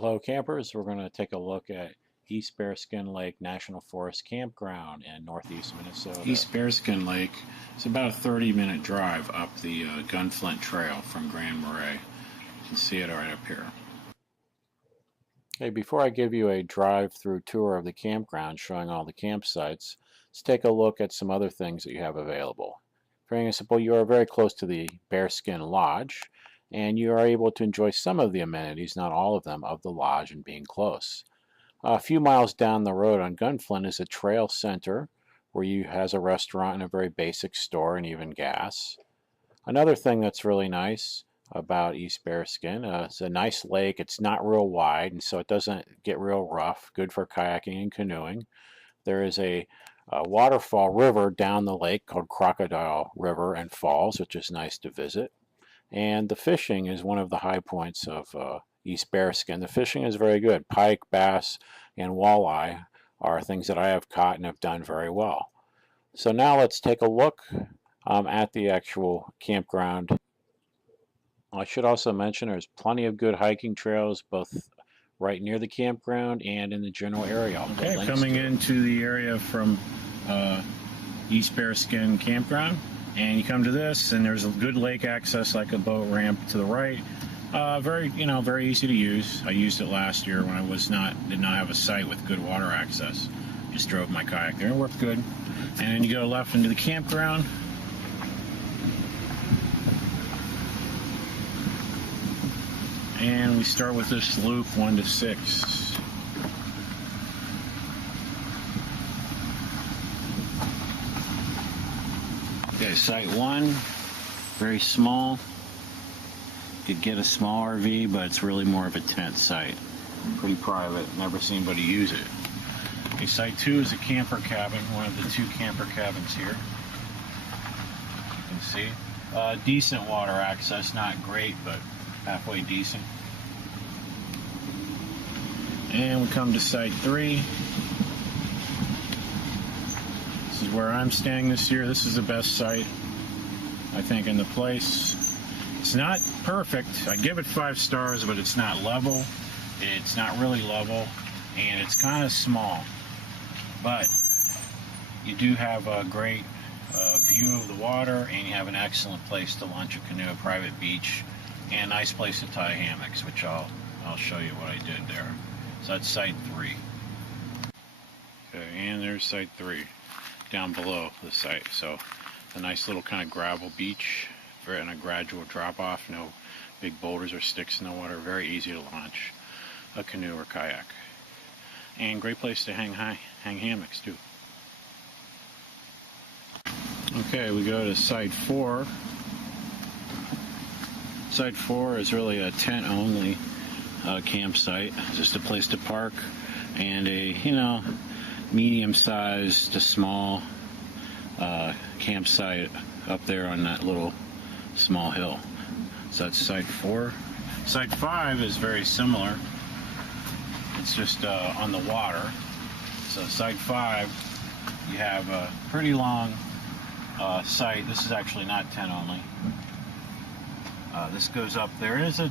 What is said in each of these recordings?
Hello campers, we're going to take a look at East Bearskin Lake National Forest Campground in northeast Minnesota. East Bearskin Lake is about a 30-minute drive up the Gunflint Trail from Grand Marais. You can see it right up here. Okay, before I give you a drive-through tour of the campground showing all the campsites, let's take a look at some other things that you have available. For example, you are very close to the Bearskin Lodge, and you are able to enjoy some of the amenities, not all of them, of the lodge and being close. A few miles down the road on Gunflint is a trail center where you has a restaurant and a very basic store and even gas. Another thing that's really nice about East Bearskin, it's a nice lake. It's not real wide, and so it doesn't get real rough. Good for kayaking and canoeing. There is a waterfall river down the lake called Crocodile River and Falls, which is nice to visit. And the fishing is one of the high points of East Bearskin. The fishing is very good. Pike, bass, and walleye are things that I have caught and have done very well. So now let's take a look at the actual campground. I should also mention there's plenty of good hiking trails both right near the campground and in the general area. Okay, coming into the area from East Bearskin Campground. And you come to this, and there's a good lake access, like a boat ramp to the right. Very easy to use. I used it last year when I did not have a site with good water access. Just drove my kayak there, and it worked good. And then you go left into the campground. And we start with this loop 1 to 6. Okay, site 1, very small. You could get a small RV, but it's really more of a tent site. Pretty private, never seen anybody use it. Okay, site 2 is a camper cabin, one of the 2 camper cabins here. You can see. Decent water access, not great, but halfway decent. And we come to site 3. This is where I'm staying this year. This is the best site, I think, in the place. It's not perfect. I give it 5 stars, but it's not level. It's not really level, and it's kind of small. But you do have a great view of the water, and you have an excellent place to launch a canoe, a private beach, and a nice place to tie hammocks, which I'll show you what I did there. So that's site 3. Okay, and there's site 3. Down below the site. So a nice little kind of gravel beach and a gradual drop off, no big boulders or sticks in the water, very easy to launch a canoe or kayak, and great place to hang hammocks too. Okay, we go to site 4. Site 4 is really a tent only campsite, just a place to park and a medium-sized to small campsite up there on that little small hill. So that's site 4. Site 5 is very similar. It's just on the water. So site 5, you have a pretty long site. This is actually not tent only. This goes up. There is a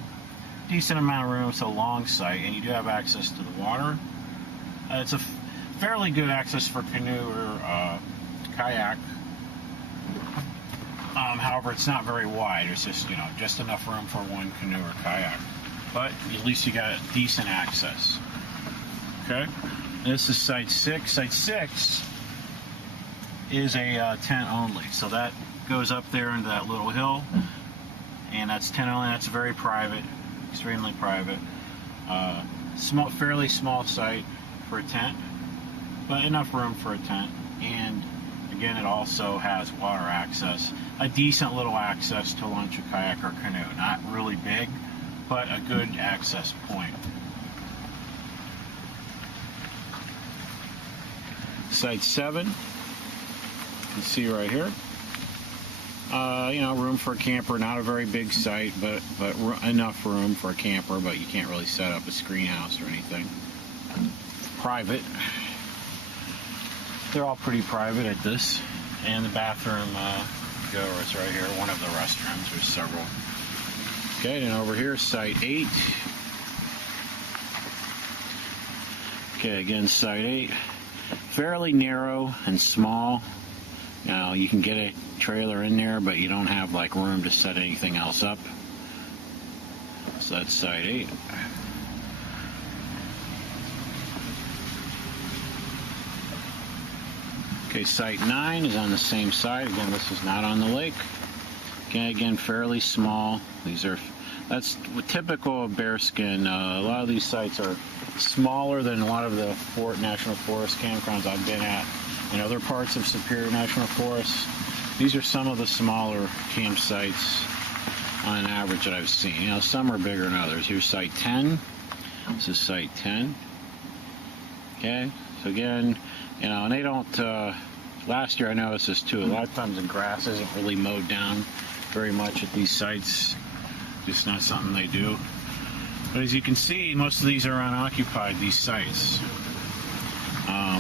decent amount of room. It's a long site, and you do have access to the water. It's a fairly good access for canoe or kayak. However, it's not very wide. It's just enough room for one canoe or kayak. But at least you got decent access. Okay. This is site 6. Site 6 is a tent only. So that goes up there into that little hill, and that's tent only. That's very private, extremely private. Fairly small site for a tent, but enough room for a tent. And again, it also has water access, a decent little access to launch a kayak or canoe. Not really big, but a good access point. Site 7, you can see right here. Room for a camper. Not a very big site, but enough room for a camper, but you can't really set up a screen house or anything. Private. They're all pretty private at this. And the bathroom goers right here, one of the restrooms. There's several. Okay, and over here, site 8. Okay, again, site 8. Fairly narrow and small. Now, you can get a trailer in there, but you don't have like room to set anything else up. So that's site 8. Okay, site 9 is on the same side. Again, this is not on the lake. Okay, again, fairly small. That's typical of Bearskin. A lot of these sites are smaller than a lot of the National Forest campgrounds I've been at in other parts of Superior National Forest. These are some of the smaller campsites on average that I've seen. You know, some are bigger than others. Here's site 10. This is site 10. Okay, so again, you know, and they don't, last year I noticed this too, a lot of times the grass isn't really mowed down very much at these sites. Just not something they do. But as you can see, most of these are unoccupied, these sites.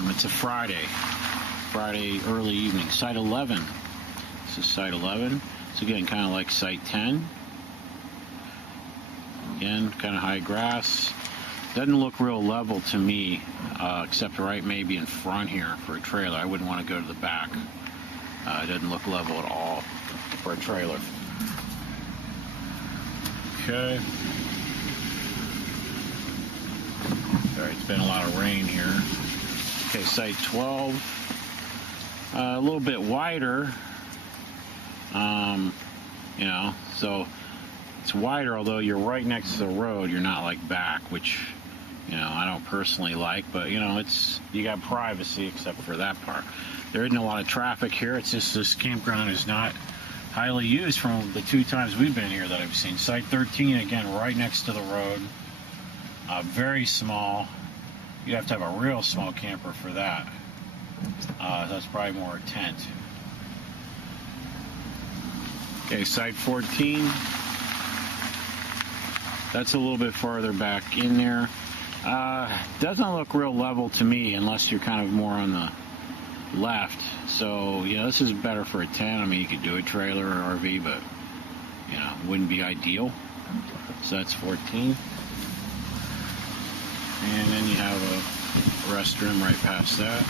It's a Friday early evening. Site 11. This is site 11. So again, kind of like site 10. Again, kind of high grass. Doesn't look real level to me, except right maybe in front here for a trailer. I wouldn't want to go to the back. It doesn't look level at all for a trailer. Okay. Sorry, it's been a lot of rain here. Okay, site 12. A little bit wider. You know, so it's wider, although you're right next to the road. You're not like back, which, you know, I don't personally like, but you know, you got privacy except for that part. There isn't a lot of traffic here. It's just this campground is not highly used from the 2 times we've been here that I've seen. Site 13, again, right next to the road. Very small. You have to have a real small camper for that. That's probably more a tent. Okay, site 14. That's a little bit farther back in there. Doesn't look real level to me unless you're kind of more on the left. So, you know, this is better for a tent. I mean, you could do a trailer or RV, but, you know, wouldn't be ideal. So that's 14. And then you have a restroom right past that.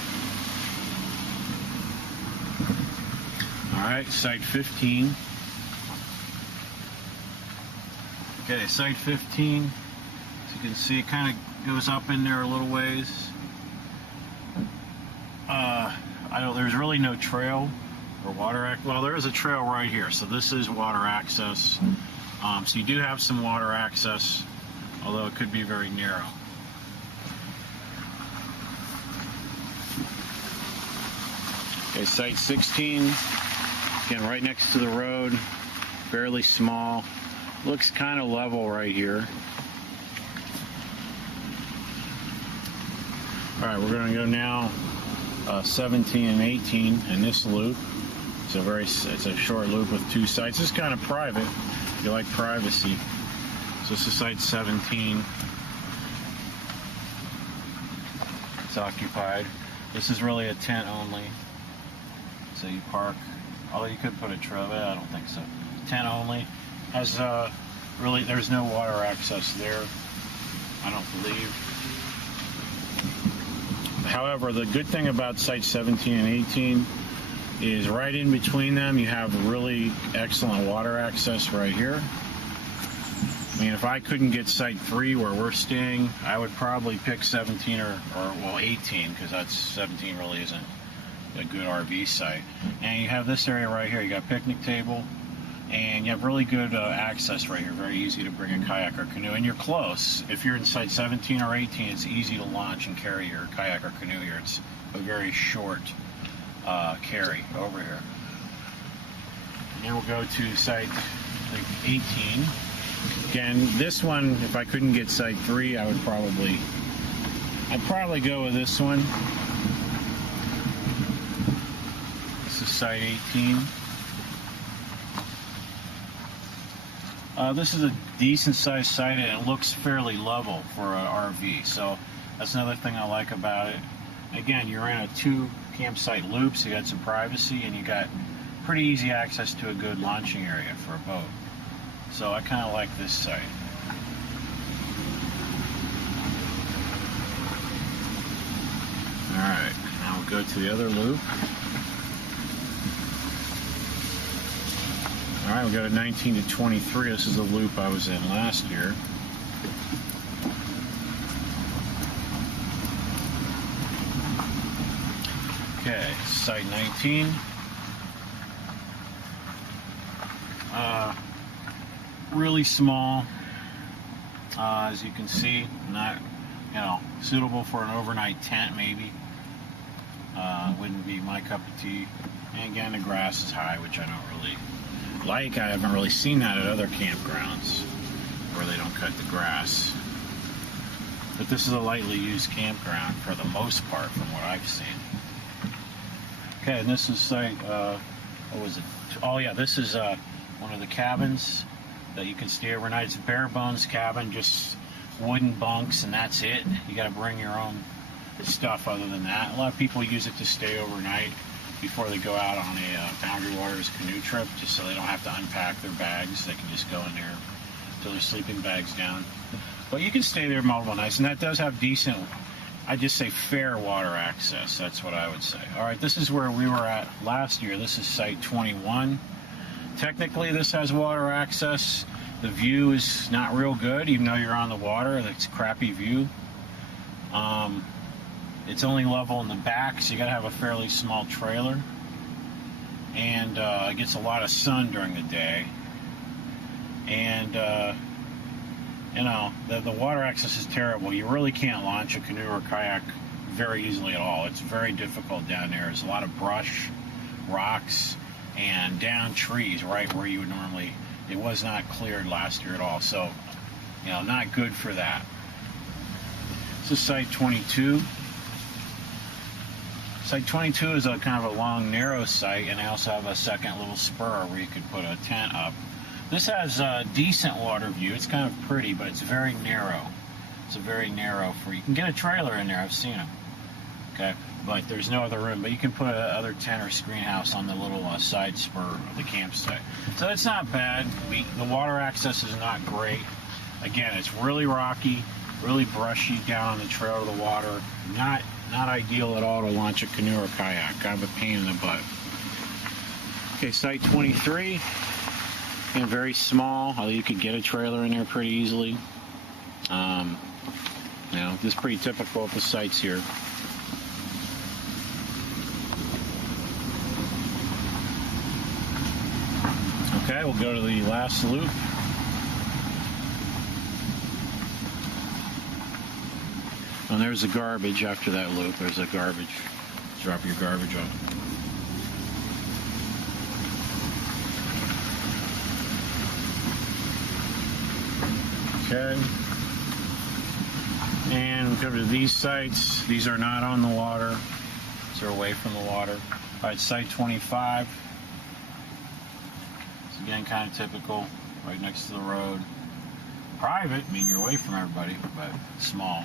Alright, site 15. Okay, site 15. As you can see, it kind of goes up in there a little ways. There's really no trail or water access. Well, there is a trail right here, so this is water access. So you do have some water access, although it could be very narrow. Okay, site 16. Again, right next to the road, fairly small. Looks kind of level right here. All right, we're going to go now 17 and 18 in this loop. It's a short loop with 2 sites. It's kind of private if you like privacy. So this is site 17. It's occupied. This is really a tent only. So you park, although you could put a trailer, I don't think so. Tent only. Has really, there's no water access there, I don't believe. However, the good thing about sites 17 and 18 is right in between them you have really excellent water access right here. I mean, if I couldn't get site 3 where we're staying, I would probably pick 17 or 18, because that's 17 really isn't a good RV site. And you have this area right here. You got picnic table, and you have really good access right here. Very easy to bring a kayak or canoe, and you're close. If you're in site 17 or 18, it's easy to launch and carry your kayak or canoe here. It's a very short carry over here. And we'll go to site 18. Again, this one, if I couldn't get site 3, I'd probably go with this one. This is site 18. This is a decent sized site, and it looks fairly level for an RV, so that's another thing I like about it. Again, you're in a 2 campsite loop, so you got some privacy, and you got pretty easy access to a good launching area for a boat. So I kind of like this site. Alright, now we'll go to the other loop. Alright, we'll go to 19 to 23. This is the loop I was in last year. Okay, site 19. Really small, as you can see, not, suitable for an overnight tent maybe. Wouldn't be my cup of tea. And again, the grass is high, which I don't really like. I haven't really seen that at other campgrounds where they don't cut the grass. But this is a lightly used campground for the most part from what I've seen. Okay, and this is site, what was it? Oh yeah, this is one of the cabins that you can stay overnight. It's a bare bones cabin, just wooden bunks, and that's it. You got to bring your own stuff other than that. A lot of people use it to stay overnight before they go out on a Boundary Waters canoe trip, just so they don't have to unpack their bags. They can just go in there until their sleeping bag's down. But you can stay there multiple nights, and that does have decent, I'd just say fair water access. That's what I would say. All right, this is where we were at last year. This is site 21. Technically, this has water access. The view is not real good, even though you're on the water. It's a crappy view. It's only level in the back, so you gotta have a fairly small trailer. And it gets a lot of sun during the day. And the water access is terrible. You really can't launch a canoe or kayak very easily at all. It's very difficult down there. There's a lot of brush, rocks, and down trees right where you would normally. It was not cleared last year at all, so not good for that. This is site 22. Site 22 is a kind of a long, narrow site, and they also have a second little spur where you could put a tent up. This has a decent water view. It's kind of pretty, but it's very narrow. It's a very narrow you can get a trailer in there. I've seen them. Okay, but there's no other room. But you can put another tent or screen house on the little side spur of the campsite. So it's not bad. The water access is not great. Again, it's really rocky, really brushy down on the trail to the water. Not ideal at all to launch a canoe or kayak. Kind of a pain in the butt. Okay, site 23. And very small, although you could get a trailer in there pretty easily. This is pretty typical of the sites here. Okay, we'll go to the last loop. And there's the garbage after that loop. There's a garbage. Drop your garbage off. Okay. And we come to these sites. These are not on the water. These are away from the water. All right, site 25. It's again kind of typical, right next to the road. Private, I mean you're away from everybody, but small.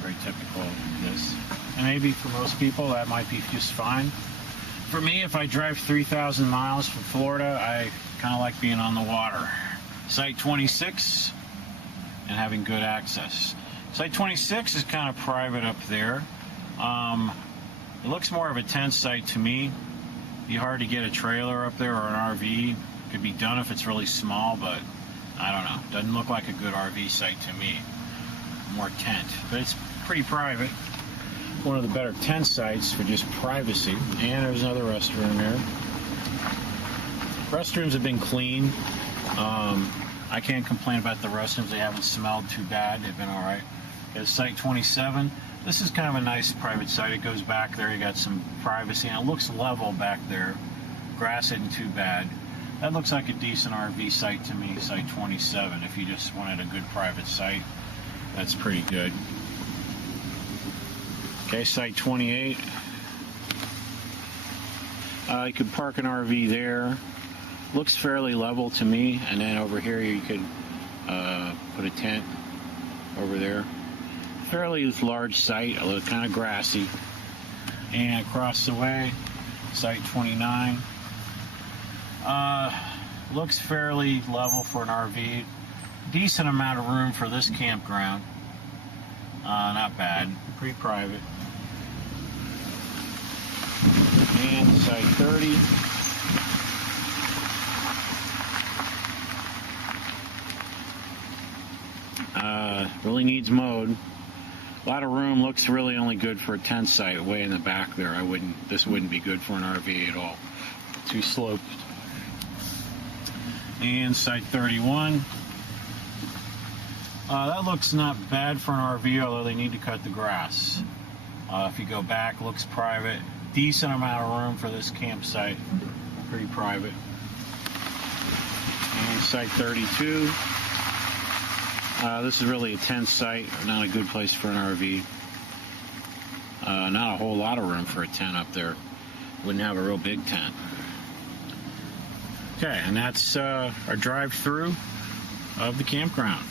Very typical of this. And maybe for most people that might be just fine. For me, if I drive 3,000 miles from Florida, I kind of like being on the water. Site 26. And having good access. Site 26 is kind of private up there. It looks more of a tent site to me. Be hard to get a trailer up there or an RV. Could be done if it's really small, but I don't know. Doesn't look like a good RV site to me. More tent, but it's pretty private. One of the better tent sites for just privacy. And there's another restroom there. Restrooms have been clean. I can't complain about the restrooms. They haven't smelled too bad. They've been all right. There's site 27. This is kind of a nice private site. It goes back there. You got some privacy, and it looks level back there. Grass isn't too bad. That looks like a decent RV site to me, site 27. If you just wanted a good private site, that's pretty good. Okay, site 28. You could park an RV there. Looks fairly level to me, and then over here you could put a tent over there. Fairly large site, although kind of grassy. And across the way, site 29. Looks fairly level for an RV. Decent amount of room for this campground. Not bad. Pretty private. And site 30. Really needs mowed. A lot of room, looks really only good for a tent site way in the back there. This wouldn't be good for an RV at all. Too sloped. And site 31. That looks not bad for an RV, although they need to cut the grass. If you go back, looks private. Decent amount of room for this campsite. Pretty private. And site 32. This is really a tent site, not a good place for an RV. Not a whole lot of room for a tent up there. Wouldn't have a real big tent. Okay, and that's our drive-through of the campground.